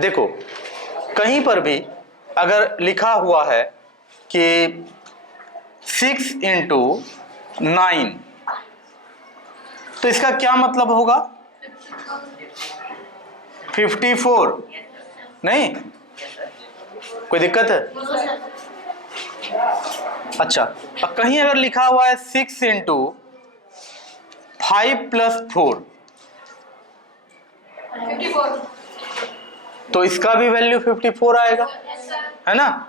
देखो कहीं पर भी अगर लिखा हुआ है कि 6 इंटू 9, तो इसका क्या मतलब होगा? 54। नहीं, कोई दिक्कत है? अच्छा, अब कहीं अगर लिखा हुआ है 6 इंटू 5 प्लस 4, 54। तो इसका भी वैल्यू 54 आएगा, है ना?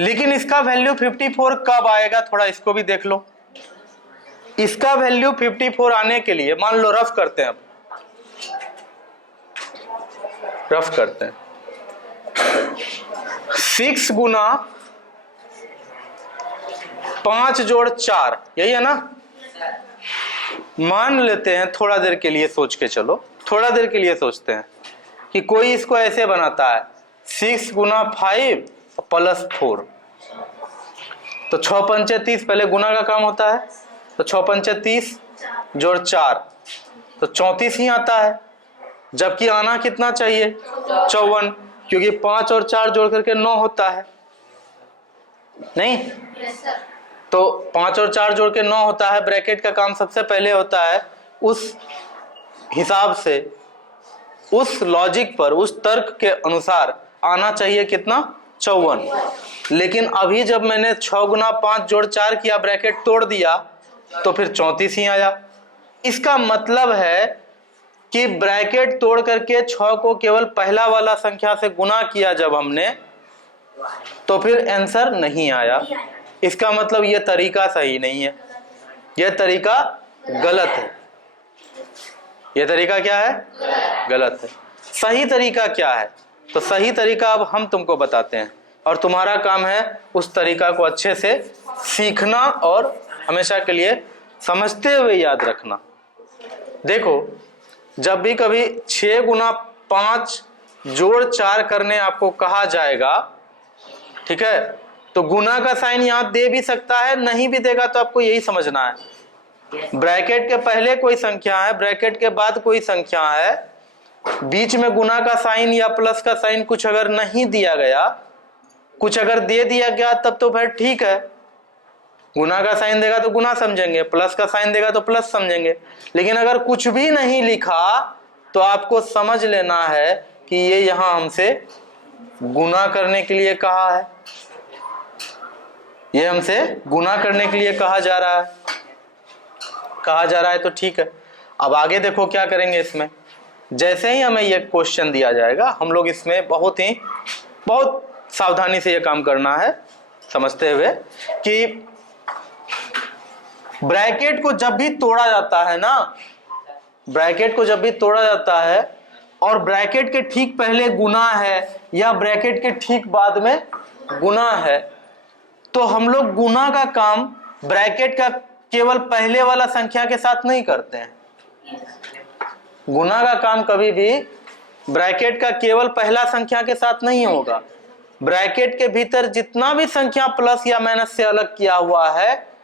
लेकिन इसका वैल्यू 54 कब आएगा, थोड़ा इसको भी देख लो। इसका वैल्यू 54 आने के लिए मान लो रफ करते हैं, अब रफ करते हैं। 6 गुना 5 जोड़ 4, यही है ना? मान लेते हैं, थोड़ा देर के लिए सोच के चलो, थोड़ा देर के लिए सोचते हैं कि कोई इसको ऐसे बनाता है 6 गुना 5 प्लस 4, तो 6 पंचे 30, पहले गुना का काम होता है, तो 6 पंचे 30 जोड़ 4 तो 34 ही आता है, जबकि आना कितना चाहिए? 54, क्योंकि 5 और 4 जोड़ करके 9 होता है, नहीं? तो 5 और 4 जोड़ के 9 होता है। ब्रैकेट का काम सबसे पहले होता है, उस हिसाब से, उस लॉजिक पर, उस तर्क के अनुसार आना चाहिए कितना? 54। लेकिन अभी जब मैंने 6 गुना 5 जोड़ 4 किया, ब्रैकेट तोड़ दिया, तो फिर 34 ही आया। इसका मतलब है कि ब्रैकेट तोड़ करके 6 को केवल पहला वाला संख्या से गुना किया जब हमने, तो फिर आंसर नहीं आया। इसका मतलब यह तरीका सही नहीं है, यह तरीका गलत है। यह तरीका क्या है? गलत है। सही तरीका क्या है? तो सही तरीका अब हम तुमको बताते हैं, और तुम्हारा काम है उस तरीका को अच्छे से सीखना और हमेशा के लिए समझते हुए याद रखना। देखो, जब भी कभी 6 गुना 5 जोड़ 4 करने आपको कहा जाएगा, ठीक है, तो गुना का साइन यहां दे भी सकता है, नहीं भी देगा तो आपको यही समझना है। ब्रैकेट के पहले कोई संख्या है, ब्रैकेट के बाद कोई संख्या है, बीच में गुना का साइन या प्लस का साइन कुछ अगर नहीं दिया गया, कुछ अगर दे दिया गया, तब तो फिर ठीक है, गुना का साइन देगा तो गुना समझेंगे, प्लस का साइन देगा तो प्लस समझेंगे। लेकिन अगर कुछ भी नहीं लिखा तो आपको समझ लेना है कि ये यहां हमसे गुना करने के लिए कहा है, ये हमसे गुना करने के लिए कहा जा रहा है, तो ठीक है। अब आगे देखो क्या करेंगे इसमें। जैसे ही हमें ये क्वेश्चन दिया जाएगा, हम लोग इसमें बहुत सावधानी से ये काम करना है, समझते हुए कि ब्रैकेट को जब भी तोड़ा जाता है ना, ब्रैकेट को जब भी तोड़ा जाता है और ब्रैकेट के ठीक पहले गुना है या ब्रैकेट के ठीक बाद में गुना है, तो हम लोग गुना का काम ब्रैकेट का केवल पहले वाला संख्या के साथ नहीं करते हैं। गुना का काम कभी भी ब्रैकेट का केवल पहला संख्या के साथ नहीं होगा। ब्रैकेट के भीतर जितना भी संख्या प्लस या माइनस से अलग किया हुआ है,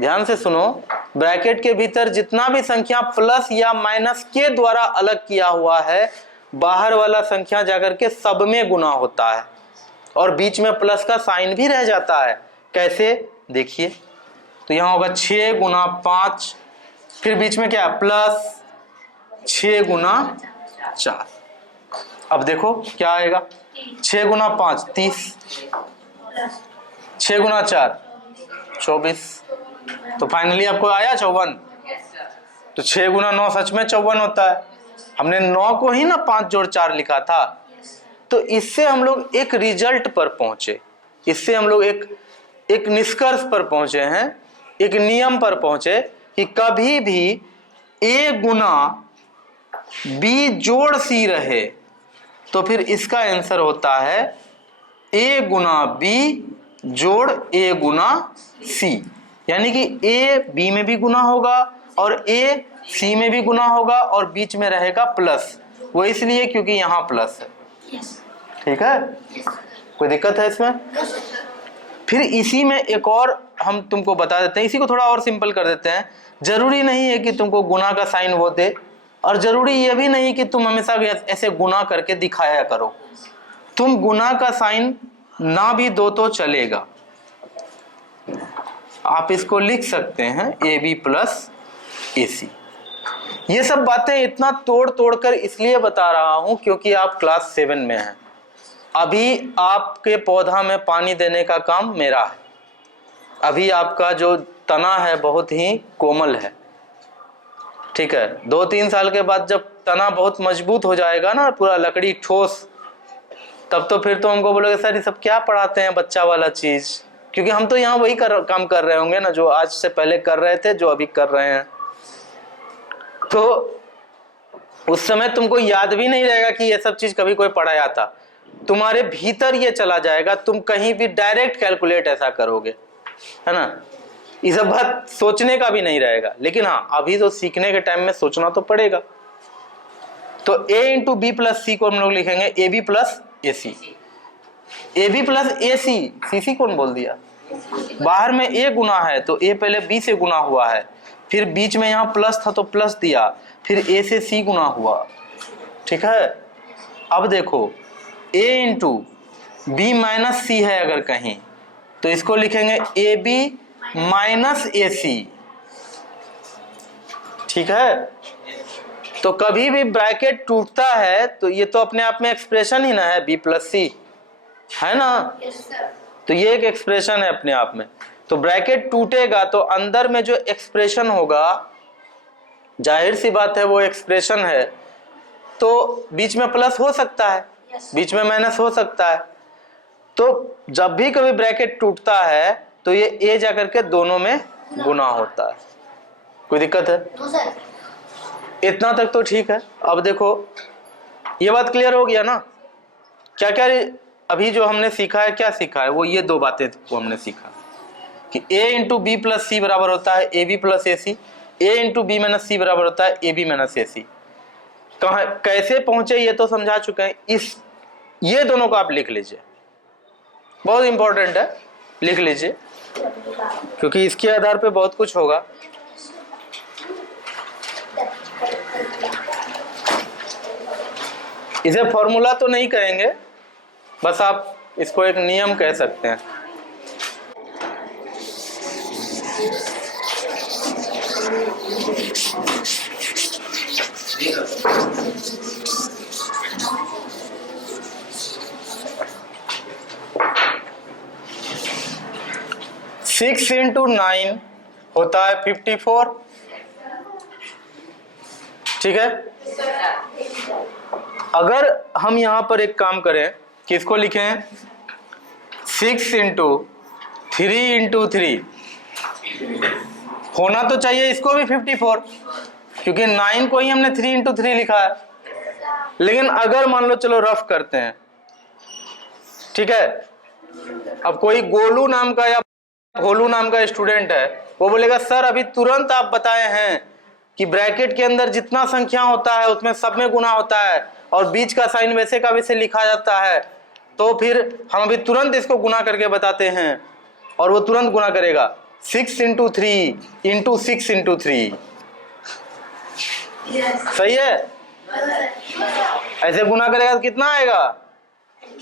ध्यान से सुनो, ब्रैकेट के भीतर जितना भी संख्या प्लस या माइनस के द्वारा अलग किया हुआ है, बाहर वाला संख्या जाकर के सब में गुना होता है, और बीच में प्लस का साइन भी रह जाता है। कैसे? देखिए, तो यहां होगा 6 गुना 5, फिर बीच में क्या? प्लस 6 गुना 4। अब देखो क्या आएगा? 6 गुना 5 30, 6 गुना 4 24, तो फाइनली आपको आया 54। तो 6 गुना 9 सच में 54 होता है। हमने 9 को ही ना 5 जोड़ 4 लिखा था। तो इससे हम लोग एक रिजल्ट पर पहुंचे, इससे हम लोग एक निष्कर्ष पर पहुंचे हैं, एक नियम पर पहुंचे कि कभी भी a गुना b जोड़ c रहे तो फिर इसका आंसर होता है a गुना b जोड़ a गुना c, यानी कि a b में भी गुना होगा और a c में भी गुना होगा और बीच में रहेगा प्लस। वो इसलिए क्योंकि यहां प्लस है। ठीक है, कोई दिक्कत है इसमें? फिर इसी में एक और हम तुमको बता देते हैं, इसी को थोड़ा और सिंपल कर देते हैं। जरूरी नहीं है कि तुमको गुना का साइन वो दे, और जरूरी ये भी नहीं कि तुम हमेशा ऐसे गुना करके दिखाया करो, तुम गुना का साइन ना भी दो तो चलेगा। आप इसको लिख सकते हैं ए बी प्लस ए सी। ये सब बातें इतना तोड़ तोड़ कर इसलिए बता रहा हूं क्योंकि आप क्लास 7 में हैं। अभी आपके पौधा में पानी देने का काम मेरा है। अभी आपका जो तना है बहुत ही कोमल है, ठीक है। 2-3 साल के बाद जब तना बहुत मजबूत हो जाएगा ना, पूरा लकड़ी ठोस, तब तो फिर तो हमको बोलोगे सर ये सब क्या पढ़ाते हैं बच्चा वाला चीज, क्योंकि हम तो यहाँ वही काम कर रहे होंगे ना जो आज से पहले कर रहे थे, जो अभी कर रहे हैं। तो उस समय तुमको याद भी नहीं रहेगा कि ये सब चीज कभी कोई पढ़ाया था, तुम्हारे भीतर ये चला जाएगा, तुम कहीं भी डायरेक्ट कैलकुलेट ऐसा करोगे, है ना। ये सब बात सोचने का भी नहीं रहेगा। लेकिन हाँ, अभी तो सीखने के टाइम में सोचना तो पड़ेगा। तो a into B plus C को हम लोग लिखेंगे A B plus A C. A B plus A C, C C कौन बोल दिया? बाहर में a गुना है तो a पहले b से गुना हुआ है, फिर बीच में यहाँ प्लस था तो प्लस दिया, फिर a से c गुना हुआ, ठीक है। अब देखो a इंटू बी माइनस सी है अगर कहीं, तो इसको लिखेंगे ए बी माइनस ए सी, ठीक है। तो कभी भी ब्रैकेट टूटता है तो ये तो अपने आप में एक्सप्रेशन ही ना है, बी प्लस सी, है ना। तो ये एक एक्सप्रेशन है अपने आप में। तो ब्रैकेट टूटेगा तो अंदर में जो एक्सप्रेशन होगा, जाहिर सी बात है वो एक्सप्रेशन है, तो बीच में प्लस हो सकता है, बीच में माइनस हो सकता है। तो जब भी कभी ब्रैकेट टूटता है तो ये ए जाकर के दोनों में गुना होता है। कोई दिक्कत है? इतना तक तो ठीक है। अब देखो ये बात क्लियर हो गया ना। क्या क्या अभी जो हमने सीखा है, क्या सीखा है? वो ये दो बातें को हमने सीखा कि a into B plus C बराबर होता है A B plus A C, A into B minus C बराबर होता है ए बी माइनस ए सी। कहाँ कैसे पहुंचे ये तो समझा चुके हैं। इस ये दोनों को आप लिख लीजिए, बहुत इंपॉर्टेंट है, लिख लीजिए, क्योंकि इसके आधार पे बहुत कुछ होगा। इसे फॉर्मूला तो नहीं कहेंगे, बस आप इसको एक नियम कह सकते हैं। सिक्स इंटू 9 होता है 54, ठीक है। अगर हम यहां पर एक काम करें कि इसको लिखें 6 इंटू 3 इंटू 3, होना तो चाहिए इसको भी 54, क्योंकि 9 को ही हमने 3 इंटू 3 लिखा है। लेकिन अगर मान लो, चलो रफ करते हैं, ठीक है। अब कोई गोलू नाम का या भोलू नाम का स्टूडेंट है, वो बोलेगा सर अभी तुरंत आप बताए हैं कि ब्रैकेट के अंदर जितना संख्या होता है उसमें सब में गुना होता है और बीच का साइन वैसे का वैसे लिखा जाता है, तो फिर हम अभी तुरंत इसको गुना करके बताते हैं। और वो तुरंत गुना करेगा 6 इंटू 3 इंटू 6 इंटू 3, सही है। ऐसे गुना करेगा तो कितना आएगा?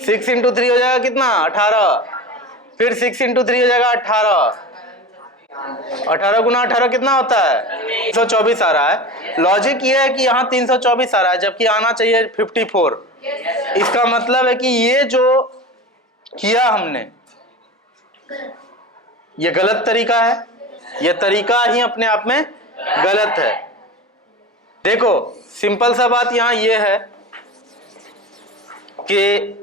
6 इंटू 3 हो जाएगा कितना? 18, फिर 6 इंटू 3 हो जाएगा 18, 18 गुना 18 कितना होता है? 324 आ रहा है। लॉजिक ये है कि यहाँ 324 आ रहा है जबकि आना चाहिए 54। इसका मतलब है कि ये जो किया हमने ये गलत तरीका है, ये तरीका ही अपने आप में गलत है। देखो सिंपल सा बात यहाँ ये है कि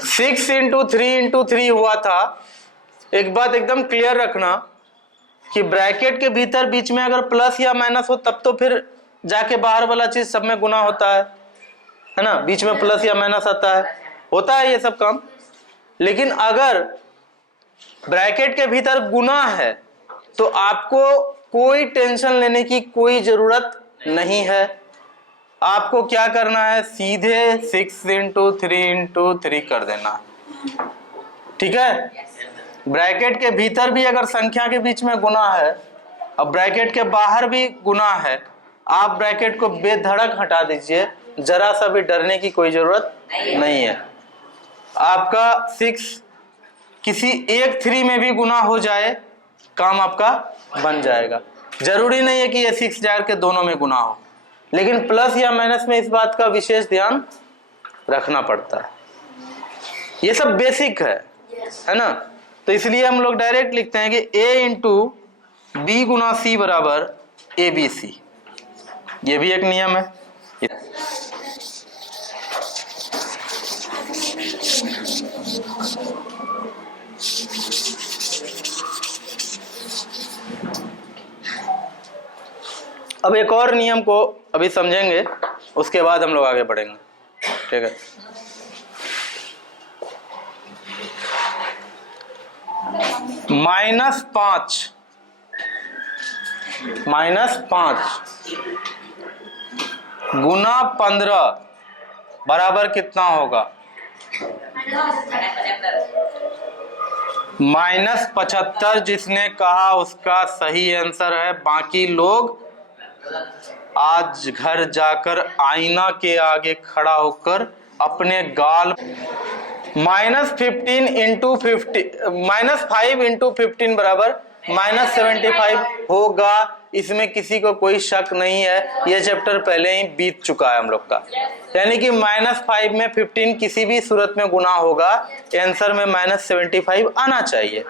6 इंटू 3 इंटू 3 हुआ था। एक बात एकदम क्लियर रखना कि ब्रैकेट के भीतर बीच में अगर प्लस या माइनस हो तब तो फिर जाके बाहर वाला चीज सब में गुना होता है ना, बीच में प्लस या माइनस आता है, होता है ये सब काम। लेकिन अगर ब्रैकेट के भीतर गुना है तो आपको कोई टेंशन लेने की कोई जरूरत नहीं है। आपको क्या करना है, सीधे 6 इंटू 3 इंटू 3 कर देना, ठीक है। ब्रैकेट के भीतर भी अगर संख्या के बीच में गुना है अब ब्रैकेट के बाहर भी गुना है, आप ब्रैकेट को बेधड़क हटा दीजिए, जरा सा भी डरने की कोई जरूरत नहीं है। आपका 6 किसी एक 3 में भी गुना हो जाए, काम आपका बन जाएगा। जरूरी नहीं है कि ये 6 जाकर के दोनों में गुना हो, लेकिन प्लस या माइनस में इस बात का विशेष ध्यान रखना पड़ता है। ये सब बेसिक है ना। तो इसलिए हम लोग डायरेक्ट लिखते हैं कि a इंटू बी गुना सी बराबर ए बी सी। ये भी एक नियम है। अब एक और नियम को अभी समझेंगे, उसके बाद हम लोग आगे बढ़ेंगे, ठीक है। -5 गुना 15 बराबर कितना होगा? -75। जिसने कहा उसका सही आंसर है। बाकी लोग आज घर जाकर आईना के आगे खड़ा होकर अपने गाल -15 इंटू 50 -5 इंटू 15 बराबर -75 होगा। इसमें किसी को कोई शक नहीं है, यह चैप्टर पहले ही बीत चुका है हम लोग का। यानी कि -5 में 15 किसी भी सूरत में गुना होगा, आंसर में -75 आना चाहिए।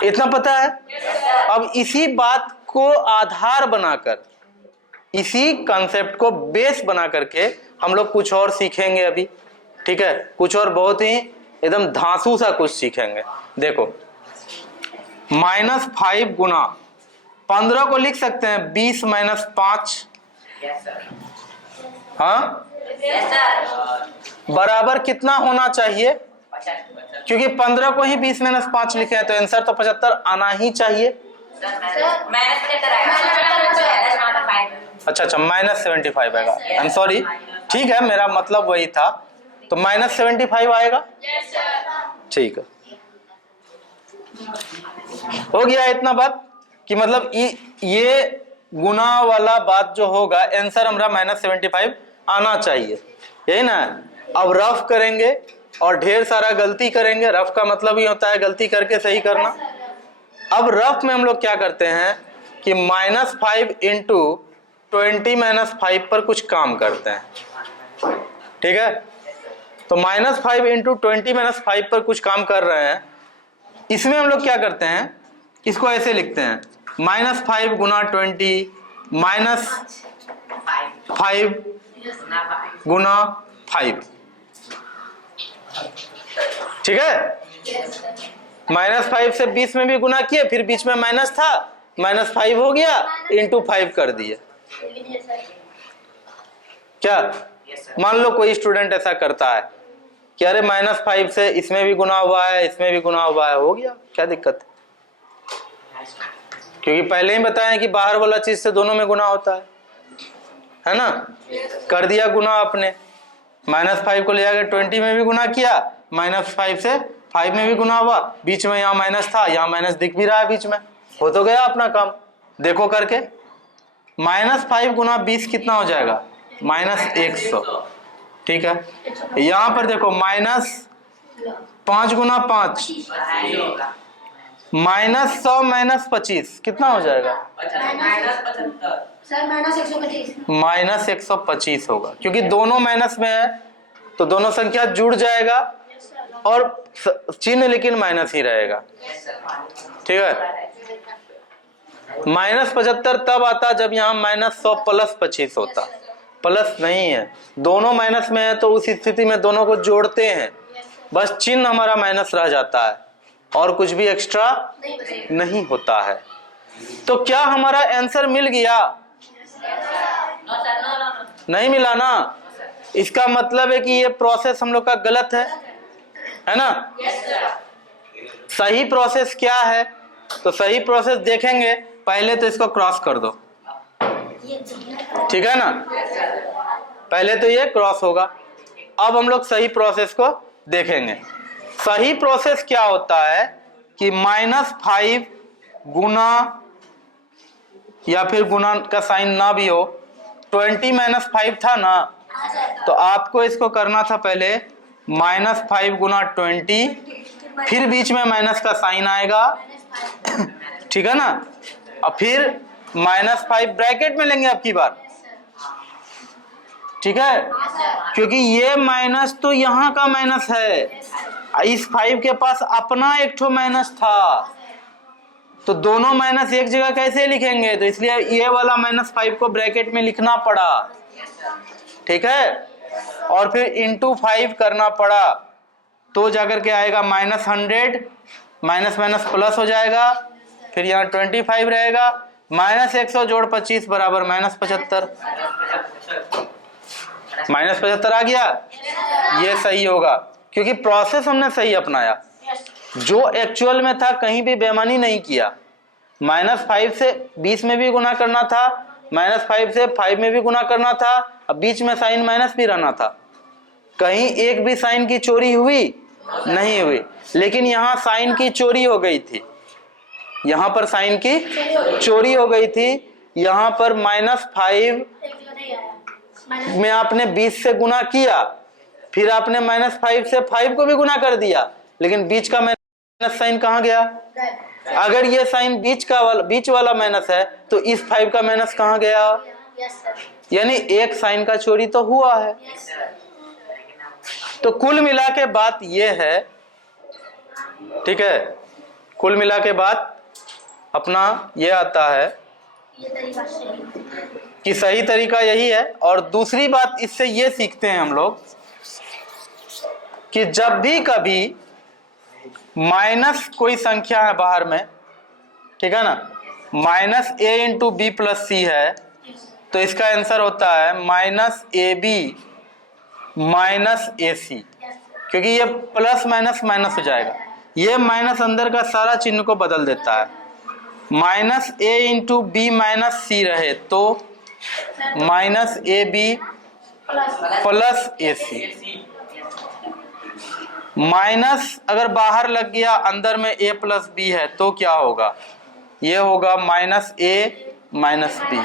इतना पता है। अब इसी बात को आधार बनाकर, इसी कंसेप्ट को बेस बना करके हम लोग कुछ और सीखेंगे अभी, ठीक है। कुछ और बहुत ही एकदम धांसू सा कुछ सीखेंगे। देखो, -5 गुना 15 को लिख सकते हैं 20 - 5, हाँ, बराबर कितना होना चाहिए? क्योंकि 15 को ही 20 - 5 लिखे हैं, तो आंसर तो 75 आना ही चाहिए। अच्छा, -75 आएगा। आई एम सॉरी, ठीक है, मेरा मतलब वही था। तो -75 आएगा, ठीक है। हो गया इतना बात कि मतलब ये गुना वाला बात जो होगा, आंसर हमारा -75 आना चाहिए, यही ना। अब रफ करेंगे और ढेर सारा गलती करेंगे। रफ का मतलब ही होता है गलती करके सही करना। अब रफ में हम लोग क्या करते हैं कि -5 इंटू 20 - 5 पर कुछ काम करते हैं, ठीक है। तो -5 इंटू 20 - 5 पर कुछ काम कर रहे हैं। इसमें हम लोग क्या करते हैं, इसको ऐसे लिखते हैं -5 गुना 20 -5 गुना 5, ठीक है। -5 से 20 में भी गुना किए, फिर बीच में माइनस था, -5 हो गया, इंटू 5 कर दिए। क्या मान लो कोई स्टूडेंट ऐसा करता है कि अरे -5 से इसमें भी गुना हुआ है, इसमें भी गुना हुआ है, हो गया, क्या दिक्कत है? क्योंकि पहले ही बताया कि बाहर वाला चीज से दोनों में गुना होता है ना। कर दिया गुना आपने, -5 को ले आकर 20 में भी गुना किया, -5 से 5 में भी गुना हुआ, बीच में यहाँ माइनस था, यहाँ माइनस दिख भी रहा है बीच में, हो तो गया अपना काम। देखो करके, -5 गुना 20 कितना हो जाएगा? -100, ठीक है। यहाँ पर देखो -5 गुना 5 -100 -25 कितना हो जाएगा? -125 होगा, क्योंकि दोनों माइनस में है तो दोनों संख्या जुड़ जाएगा और चिन्ह लेकिन माइनस ही रहेगा, ठीक है। -75 तब आता जब यहाँ -100 + 25 होता, प्लस नहीं है, दोनों माइनस में है, तो उस स्थिति में दोनों को जोड़ते हैं, बस चिन्ह हमारा माइनस रह जाता है और कुछ भी एक्स्ट्रा नहीं होता है। तो क्या हमारा आंसर मिल गया? नहीं मिला ना। इसका मतलब है कि ये प्रोसेस हम लोग का गलत है ना। सही प्रोसेस क्या है? तो सही प्रोसेस देखेंगे, पहले तो इसको क्रॉस कर दो, ठीक है ना। पहले तो ये क्रॉस होगा। अब हम लोग सही प्रोसेस को देखेंगे। सही प्रोसेस क्या होता है कि -5 गुना या फिर गुना का साइन ना भी हो, 20 माइनस 5 था ना, तो आपको इसको करना था पहले -5 गुना 20, फिर बीच में माइनस का साइन आएगा, ठीक है ना, और फिर -5 ब्रैकेट में लेंगे अब की बार, ठीक है, क्योंकि ये माइनस तो यहाँ का माइनस है, इस 5 के पास अपना एक ठो माइनस था, तो दोनों माइनस एक जगह कैसे लिखेंगे, तो इसलिए ये वाला -5 को ब्रैकेट में लिखना पड़ा, ठीक है, और फिर इंटू 5 करना पड़ा, तो जाकर के आएगा -100, माइनस माइनस प्लस हो जाएगा, फिर यहाँ 25 रहेगा, -100 जोड़ 25 बराबर -75, -75 आ गया, ये सही होगा, क्योंकि प्रोसेस हमने सही अपनाया, जो एक्चुअल में था, कहीं भी बेईमानी नहीं किया, -5 से 20 में भी गुना करना था, -5 से 5 में भी गुना करना था, अब बीच में साइन माइनस भी रहना था, कहीं एक भी साइन की चोरी हुई नहीं हुई, लेकिन यहाँ साइन की चोरी हो गई थी, यहाँ पर साइन की चोरी हो गई थी, यहाँ पर -5 में आपने 20 से गुना किया, फिर आपने -5 से 5 को भी गुना कर दिया, लेकिन बीच का माइनस साइन कहाँ गया, अगर ये साइन बीच वाला माइनस है, तो इस 5 का माइनस कहाँ गया, यानी एक साइन का चोरी तो हुआ है, तो कुल मिला के बात ये है, ठीक है, कुल मिला के बात अपना ये आता है कि सही तरीका यही है। और दूसरी बात इससे ये सीखते हैं हम लोग कि जब भी कभी माइनस कोई संख्या है बाहर में, ठीक है ना, -a इंटू बी प्लस सी है, तो इसका आंसर होता है -ab -ac, क्योंकि ये प्लस माइनस माइनस हो जाएगा, ये माइनस अंदर का सारा चिन्ह को बदल देता है, -a इंटू बी माइनस सी रहे तो -ab प्लस ac, माइनस अगर बाहर लग गया, अंदर में a प्लस b है, तो क्या होगा, ये होगा -a -b,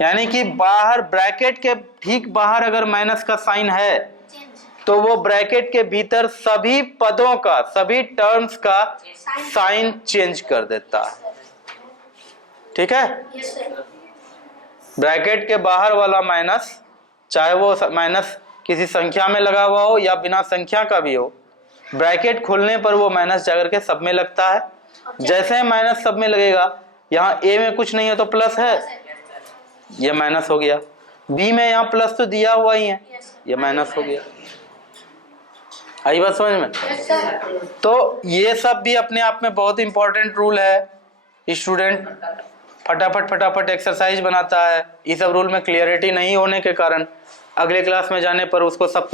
यानी कि बाहर ब्रैकेट के ठीक बाहर अगर माइनस का साइन है, तो वो ब्रैकेट के भीतर सभी पदों का, सभी टर्म्स का साइन चेंज कर देता है, ठीक है, ब्रैकेट के बाहर वाला माइनस, चाहे वो माइनस किसी संख्या में लगा हुआ हो या बिना संख्या का भी हो, ब्रैकेट खोलने पर वो माइनस जाकर के सब में लगता है, जैसे माइनस सब में लगेगा, यहाँ a में कुछ नहीं है तो प्लस है, ये माइनस हो गया, b में यहाँ प्लस तो दिया हुआ ही है, ये माइनस हो गया, आई बात समझ में, तो ये सब भी अपने आप में बहुत इंपॉर्टेंट रूल है, स्टूडेंट फटाफट एक्सरसाइज बनाता है, इस सब रूल में क्लियरिटी नहीं होने के कारण अगले क्लास में जाने पर उसको सब कुछ